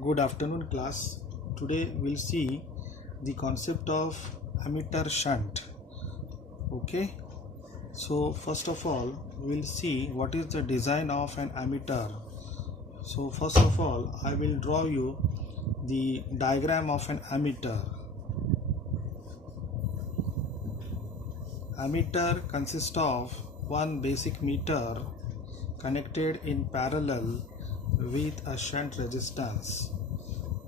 Good afternoon, class. Today we'll see the concept of ammeter shunt. Okay, so first of all, we'll see what is the design of an ammeter. So, first of all, I will draw you the diagram of an ammeter. Ammeter consists of one basic meter connected in parallel with a shunt resistance.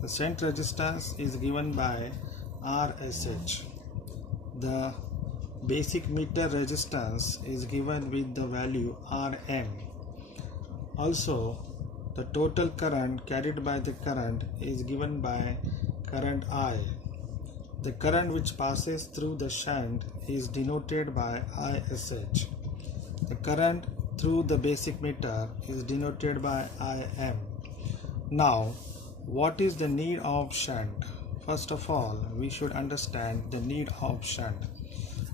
The shunt resistance is given by RSH. The basic meter resistance is given with the value Rm. Also, the total current carried by the current is given by current I. The current which passes through the shunt is denoted by ISH. The current through the basic meter is denoted by Im. Now, what is the need of shunt? First of all, we should understand the need of shunt.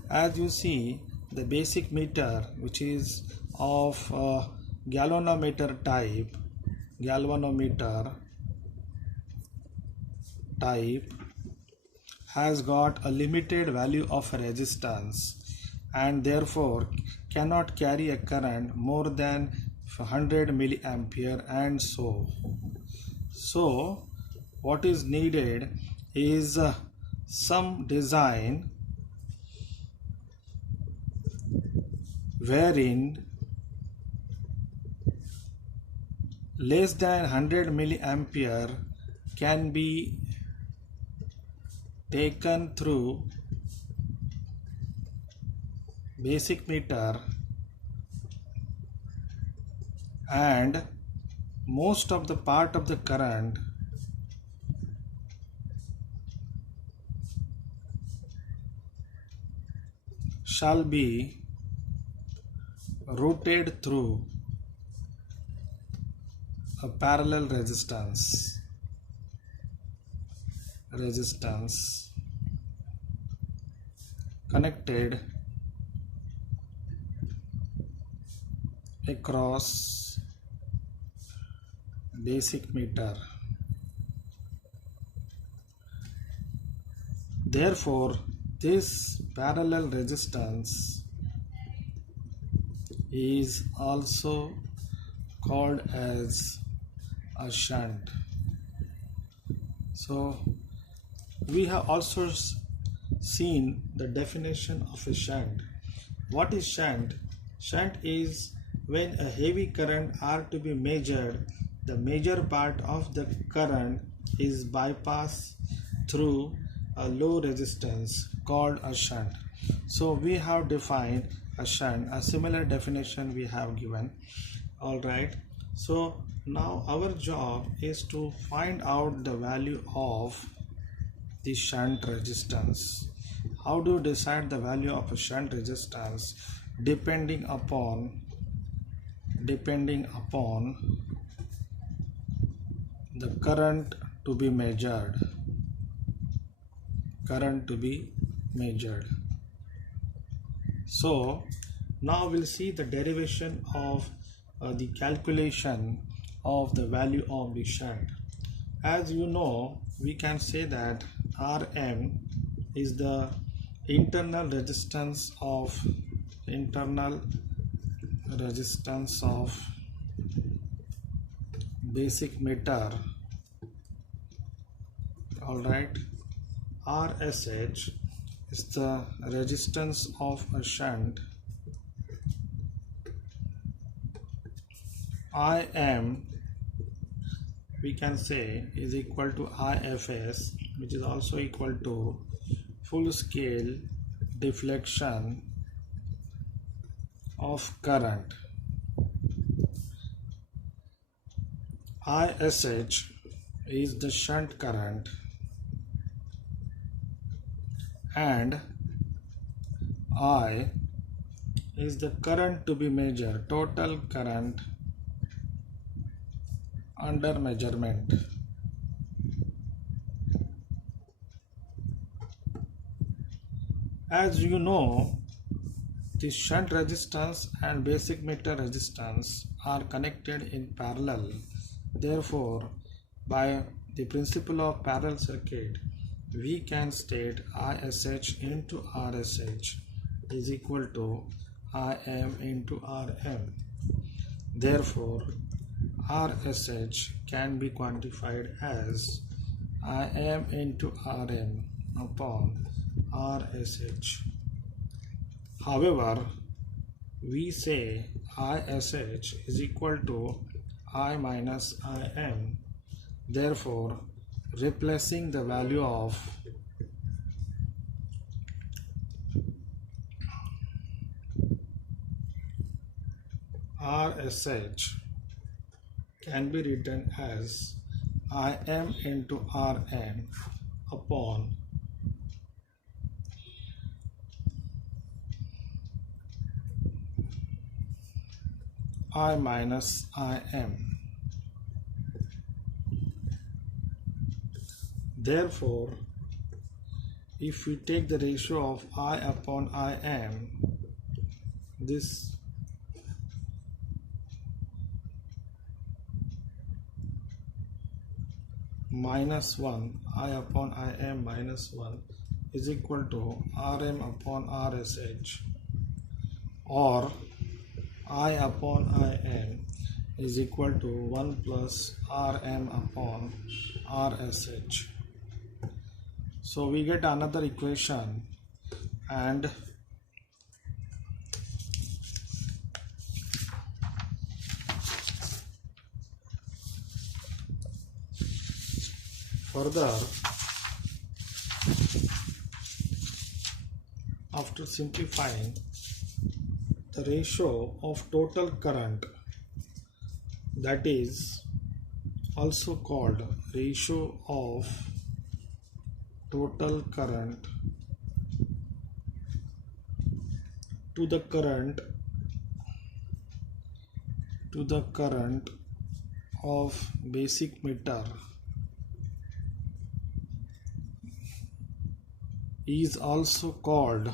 As you see, the basic meter, which is of galvanometer type, has got a limited value of resistance and therefore cannot carry a current more than 100 milliampere and so. So what is needed is some design wherein less than 100 milliampere can be taken through basic meter and most of the part of the current shall be routed through a parallel resistance connected across basic meter. Therefore, this parallel resistance is also called as a shunt. So, we have also seen the definition of a shunt. What is shunt? Shunt is when a heavy current are to be measured, the major part of the current is bypassed through a low resistance called a shunt. So we have defined a shunt, a similar definition we have given. Alright, so now our job is to find out the value of the shunt resistance. How do you decide the value of a shunt resistance? Depending upon the current to be measured. So now we'll see the derivation of the calculation of the value of the shunt. As you know, we can say that Rm is the internal resistance of basic meter. Alright, RSH is the resistance of a shunt. Im, we can say, is equal to IFS, which is also equal to full scale deflection of current. ISH is the shunt current and I is the current to be measured, total current under measurement. As you know, the shunt resistance and basic meter resistance are connected in parallel. Therefore, by the principle of parallel circuit, we can state ISH into RSH is equal to IM into RM. Therefore, RSH can be quantified as IM into RM upon RSH. However, we say ISH is equal to I minus IM. Therefore, replacing the value of RSH can be written as IM into RM upon I minus IM. Therefore, if we take the ratio of I upon IM, this minus 1, I upon IM minus 1 is equal to RM upon RSH, or I upon IM is equal to 1 plus RM upon RSH. So we get another equation, and further, after simplifying, the ratio of total current, that is also called ratio of total current to the current of basic meter is also called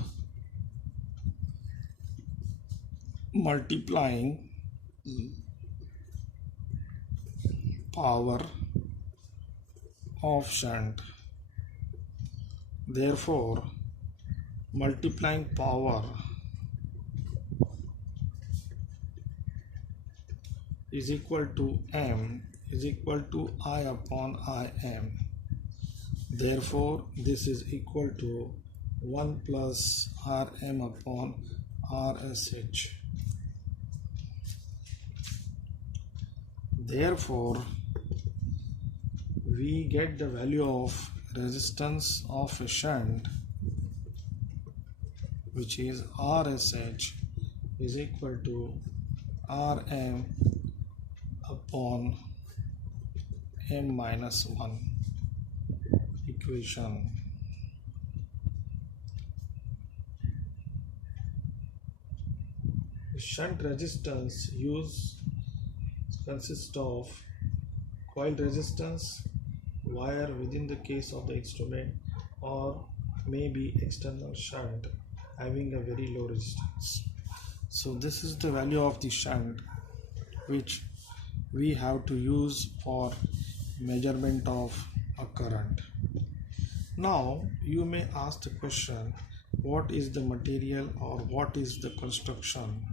multiplying power of shunt. Therefore, multiplying power is equal to M is equal to I upon IM. Therefore, this is equal to 1 plus RM upon RSH. Therefore, we get the value of resistance of a shunt, which is RSH is equal to RM upon M minus 1 equation. The shunt resistance consists of coil resistance, wire within the case of the instrument, or maybe external shunt having a very low resistance. So this is the value of the shunt which we have to use for measurement of a current. Now you may ask the question, what is the material or what is the construction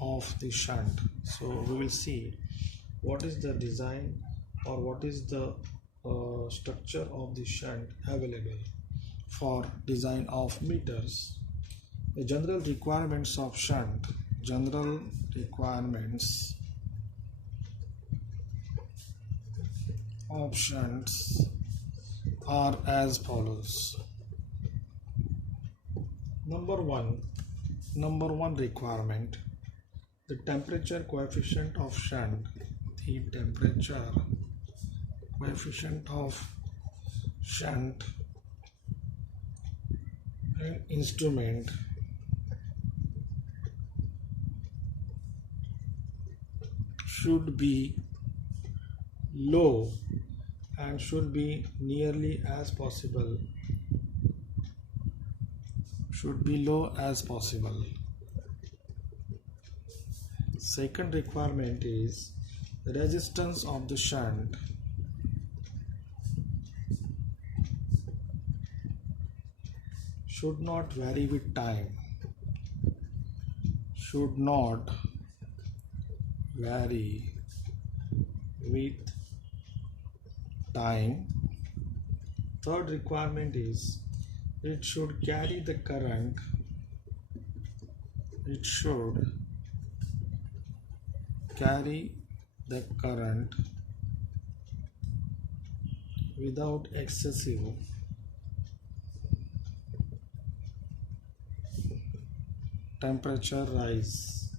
of the shunt? So we will see what is the design or what is the structure of the shunt available for design of meters. The general requirements of shunt. General requirements of shunts are as follows. Number one requirement, the temperature coefficient of shunt. The temperature coefficient of shunt and instrument should be low and should be nearly as possible, should be low as possible. Second requirement is the resistance of the shunt should not vary with time, should not vary with time. Third requirement is it should carry the current, it should carry the current without excessive temperature rise.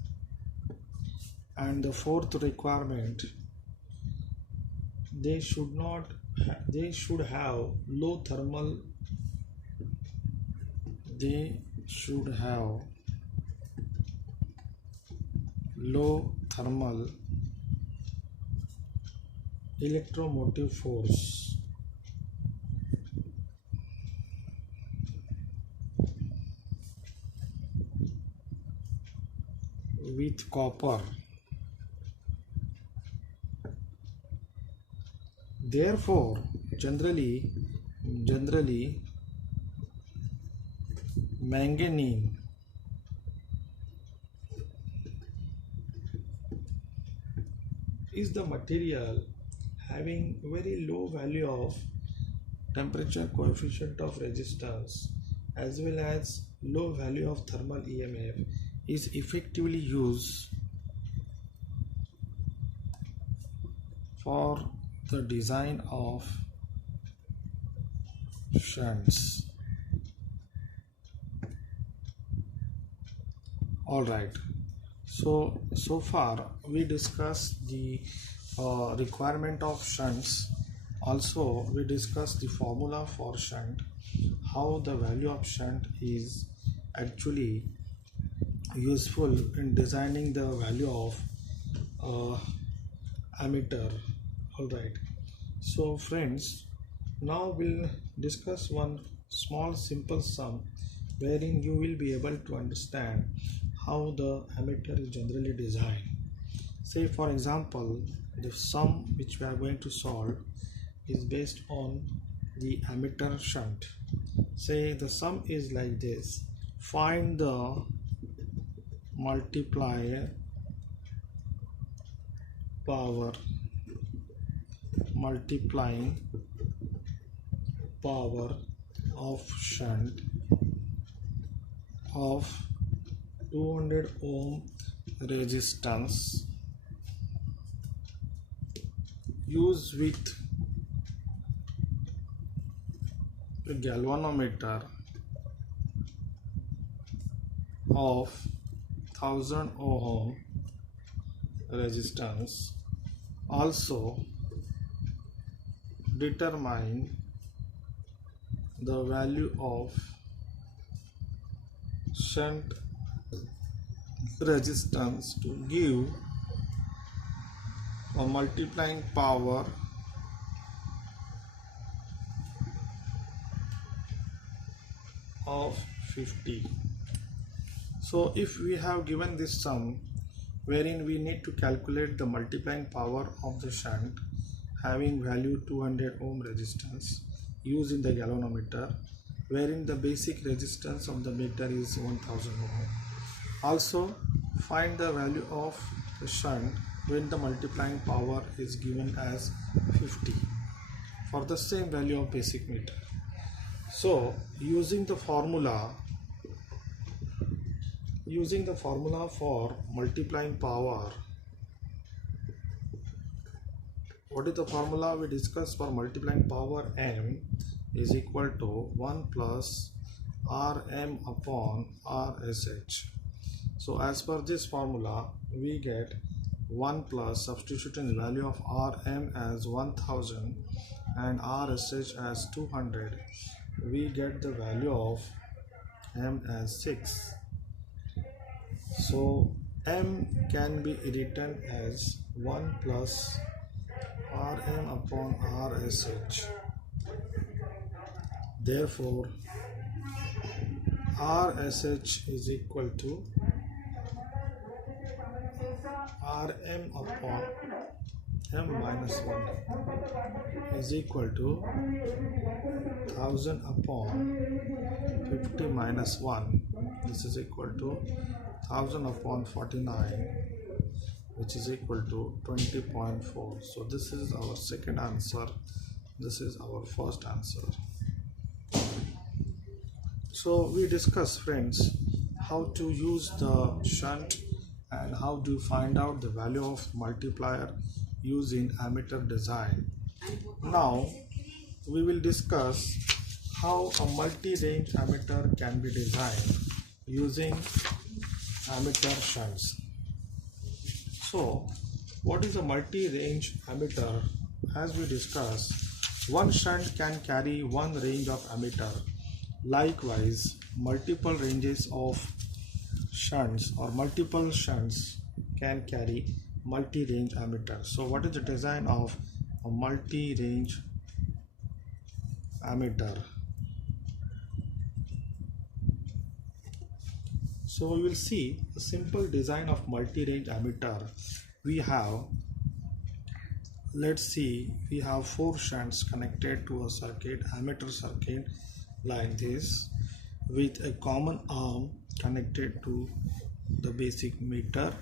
And the fourth requirement, they should have low thermal, they should have low thermal electromotive force with copper. Therefore, generally manganese is the material having very low value of temperature coefficient of resistance as well as low value of thermal EMF is effectively used for the design of shunts. All right, so far we discussed the requirement of shunts. Also we discussed the formula for shunt, how the value of shunt is actually useful in designing the value of ammeter. All right, so friends, now we'll discuss one small simple sum wherein you will be able to understand how the ammeter is generally designed. Say for example, the sum which we are going to solve is based on the ammeter shunt. Say the sum is like this: find the multiplying power of shunt of 200 ohm resistance used with a galvanometer of 1000 ohm resistance. Also determine the value of shunt resistance to give a multiplying power of 50. So if we have given this sum wherein we need to calculate the multiplying power of the shunt having value 200 ohm resistance used in the galvanometer, wherein the basic resistance of the meter is 1000 ohm. Also find the value of the shunt when the multiplying power is given as 50 for the same value of basic meter. So using the formula for multiplying power, what is the formula we discussed for multiplying power? M is equal to 1 plus Rm upon Rsh. So as per this formula we get 1 plus, substituting the value of Rm as 1000 and Rsh as 200, we get the value of M as 6. So M can be written as 1 plus Rm upon Rsh. Therefore Rsh is equal to Rm upon m minus 1 is equal to 1000 upon 50 minus 1. This is equal to 1000 upon 49, which is equal to 20.4. So this is our second answer. This is our first answer. So we discuss, friends, how to use the shunt and how to find out the value of multiplier using ammeter design. Now we will discuss how a multi-range ammeter can be designed using ammeter shunts. So what is a multi-range ammeter? As we discussed, one shunt can carry one range of ammeter. Likewise, multiple ranges of shunts or multiple shunts can carry multi-range ammeter. So what is the design of a multi-range ammeter? So we will see a simple design of multi-range ammeter. We have, let's see, we have 4 shunts connected to a circuit, ammeter circuit, like this, with a common arm connected to the basic meter.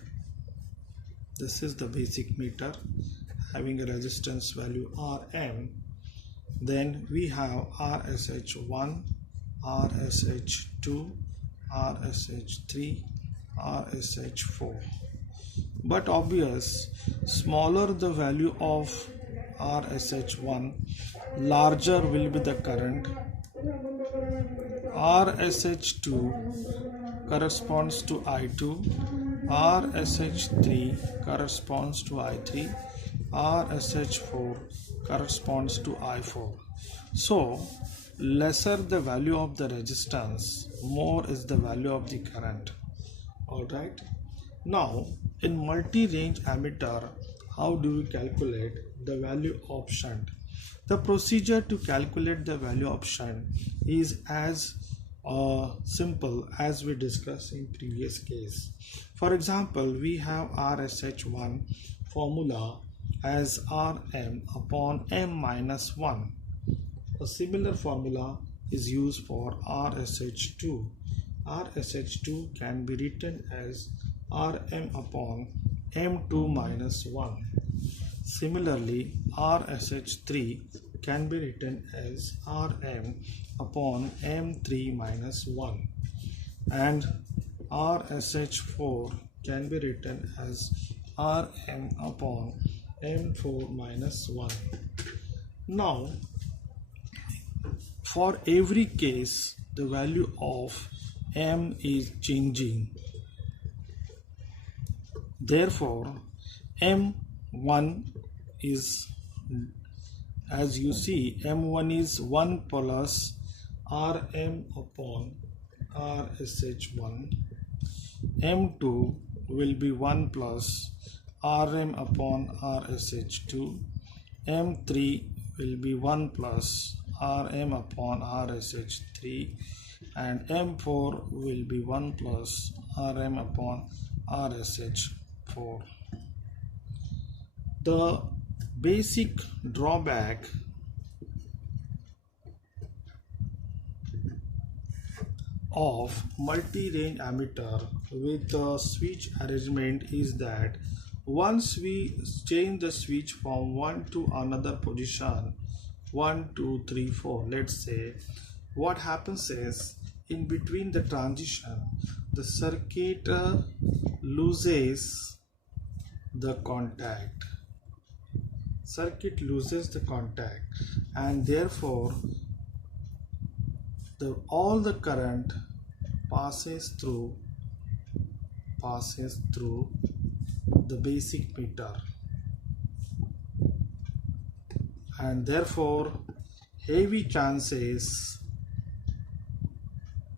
This is the basic meter having a resistance value Rm. Then we have RSH1, RSH2, RSH3, RSH4. But obvious, smaller the value of RSH1, larger will be the current. RSH2 corresponds to I2, RSH3 corresponds to I3, RSH4 corresponds to I4. So lesser the value of the resistance, more is the value of the current. Alright. Now in multi-range ammeter, how do we calculate the value of shunt? The procedure to calculate the value of shunt is as simple as we discussed in previous case. For example, we have RSH1 formula as Rm upon m minus 1. A similar formula is used for RSH2. RSH2 can be written as Rm upon m2 minus 1. Similarly, RSH3 can be written as Rm upon m3 minus 1, and RSH4 can be written as Rm upon m4 minus 1. Now, for every case, the value of m is changing. Therefore, m1 is, as you see, m1 is 1 plus Rm upon RSH1. m2 will be 1 plus Rm upon RSH2. m3 will be 1 plus Rm upon RSH3, and m4 will be 1 plus Rm upon RSH4. The basic drawback of multi-range ammeter with the switch arrangement is that once we change the switch from one to another position, 1 2 3 4, let's say, what happens is in between the transition the circuit loses the contact. Circuit loses the contact, and therefore all the current passes through the basic meter, and therefore heavy chances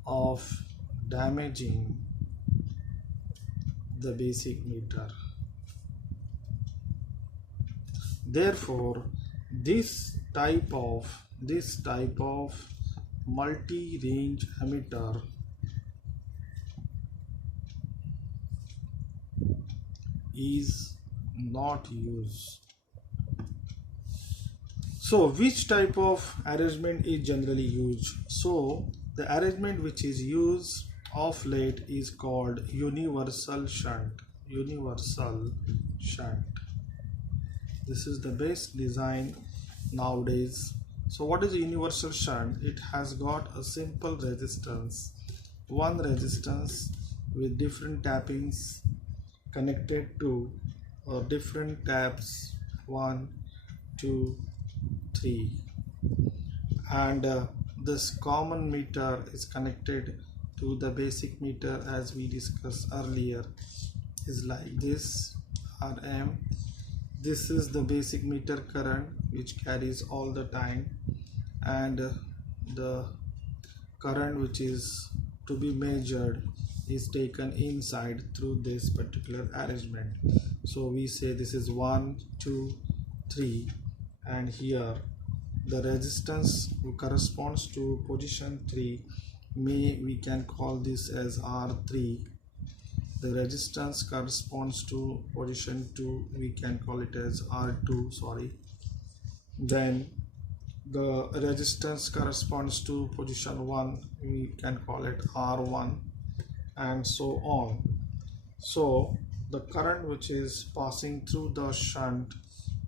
of damaging the basic meter. Therefore, this type of multi-range ammeter is not used. So which type of arrangement is generally used? So the arrangement which is used of late is called universal shunt. Universal shunt. This is the best design nowadays. So what is a universal shunt? It has got a simple resistance, one resistance with different tappings connected to different taps, 1, 2, 3, and this common meter is connected to the basic meter as we discussed earlier, is like this, Rm. This is the basic meter current which carries all the time, and the current which is to be measured is taken inside through this particular arrangement. So we say this is 1, 2, 3, and here the resistance corresponds to position 3. We can call this as R3. The resistance corresponds to position 2, we can call it as R2, sorry. Then the resistance corresponds to position 1, we can call it R1, and so on. So the current which is passing through the shunt,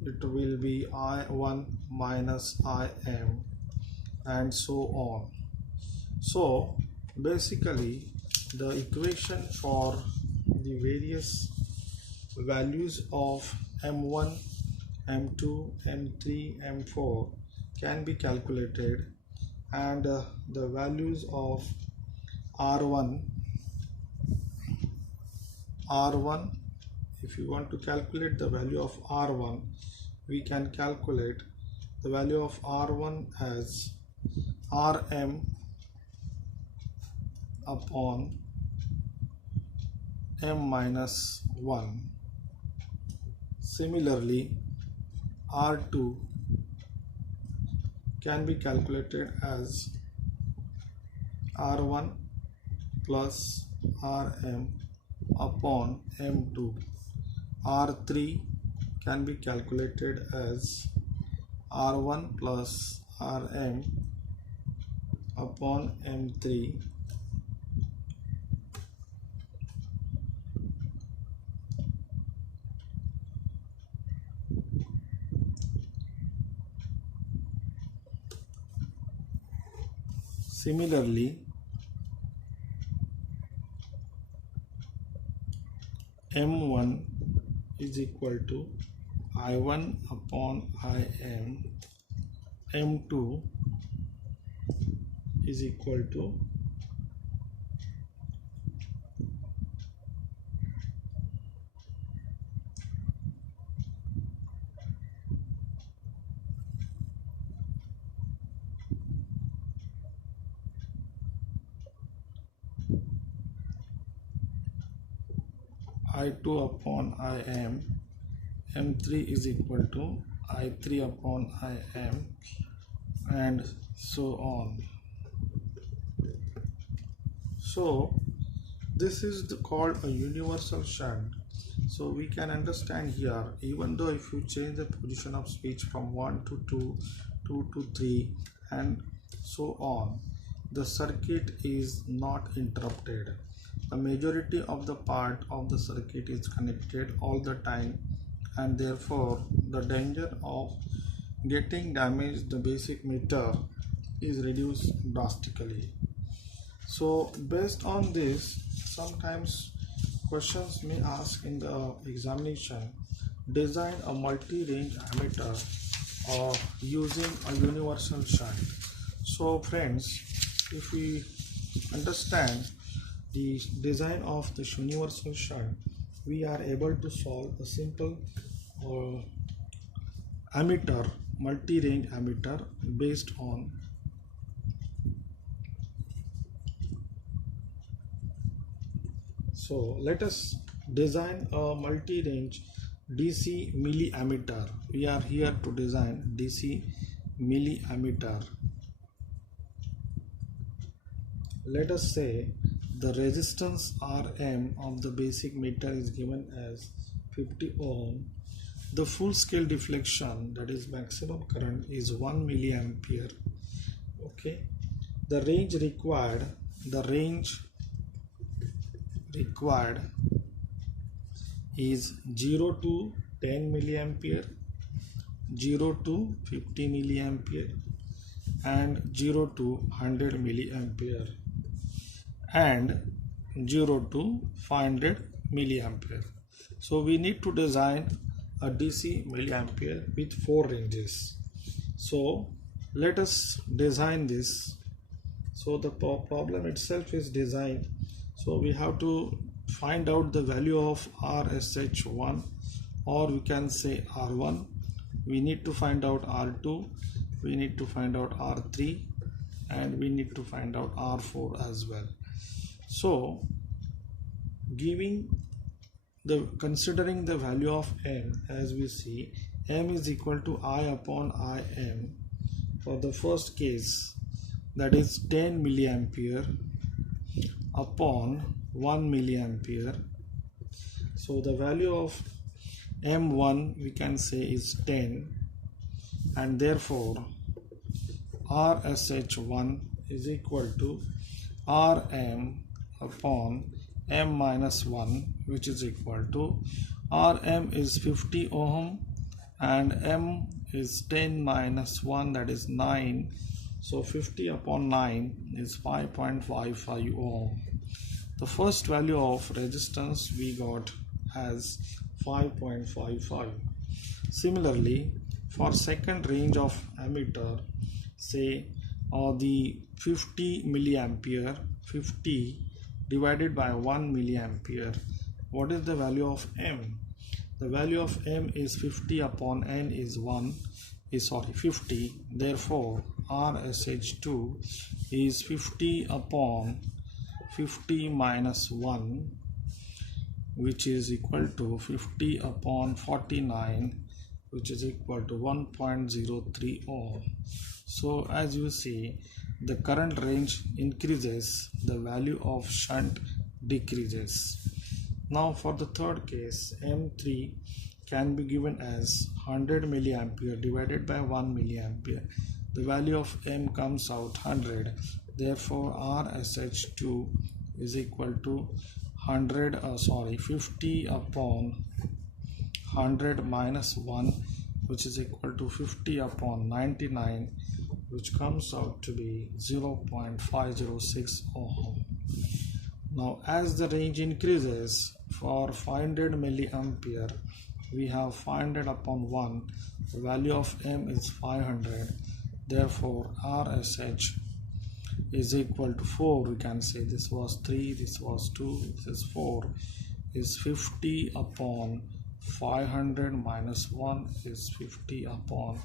it will be I1 minus Im, and so on. So basically the equation for the various values of M1, M2, M3, M4 can be calculated, and the values of R1, if you want to calculate the value of R1, we can calculate the value of R1 as Rm upon M minus 1. Similarly, R2 can be calculated as R1 plus Rm upon M2. R3 can be calculated as R1 plus Rm upon M3. Similarly, M1 is equal to I1 upon Im, M2 is equal to I2 upon Im, M3 is equal to I3 upon Im, and so on. So this is called a universal shunt. So we can understand here, even though if you change the position of switch from 1 to 2, 2 to 3, and so on, the circuit is not interrupted. The majority of the part of the circuit is connected all the time, and therefore the danger of getting damaged the basic meter is reduced drastically. So based on this, sometimes questions may ask in the examination, design a multi-range ammeter or using a universal shunt. So friends, if we understand the design of this universal shunt, we are able to solve a simple ammeter, multi-range ammeter based on So let us design a multi-range DC milliammeter. We are here to design DC milliammeter. Let us say the resistance Rm of the basic meter is given as 50 ohm, The full scale deflection, that is maximum current, is 1 milliampere. Okay, the range required is 0 to 10 milliampere, 0 to 50 milliampere, and 0 to 100 milliampere, and 0 to 500 milliampere. So we need to design a DC milliampere with 4 ranges. So let us design this. So the problem itself is design. So we have to find out the value of RSH1, or we can say R1. We need to find out R2, we need to find out R3, and we need to find out R4 as well. So considering the value of M, as we see, M is equal to I upon Im for the first case, that is 10 milliampere upon 1 milliampere. So the value of M1 we can say is 10, and therefore RSH1 is equal to Rm upon M minus 1, which is equal to Rm is 50 ohm and M is 10 minus 1, that is 9. So 50 upon 9 is 5.55 ohm. The first value of resistance we got as 5.55. Similarly, for second range of ammeter, say the 50 milliampere, 50 divided by 1 milliampere, what is the value of M? The value of M is 50 upon N is 50. Therefore RSH2 is 50 upon 50 minus 1, which is equal to 50 upon 49, which is equal to 1.03 ohm. So as you see, the current range increases, the value of shunt decreases. Now for the third case, M3 can be given as 100 milliampere divided by 1 milliampere. The value of M comes out 100. Therefore RSH2 is equal to 50 upon 100 minus 1, which is equal to 50 upon 99, which comes out to be 0.506 ohm. Now as the range increases, for 500 milliampere we have 500 upon 1, the value of M is 500. Therefore RSH is equal to 4. We can say this was 3, this was 2, this is 4, is 50 upon 500 minus 1 is 50 upon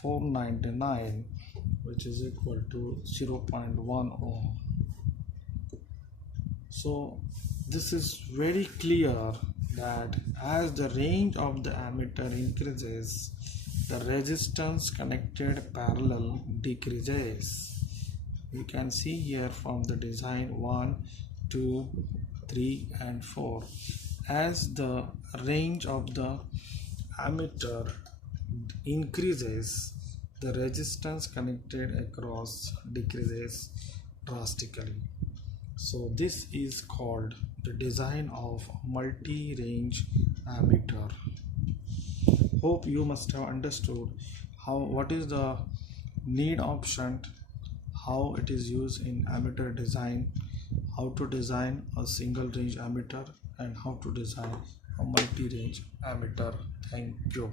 499, which is equal to 0.1 ohm. So this is very clear that as the range of the ammeter increases, the resistance connected parallel decreases. You can see here from the design 1, 2, 3 and 4. As the range of the ammeter increases, the resistance connected across decreases drastically. So this is called the design of multi-range ammeter. Hope you must have understood what is the need of shunt, how it is used in ammeter design, how to design a single range ammeter, and how to design a multi-range ammeter. Thank you.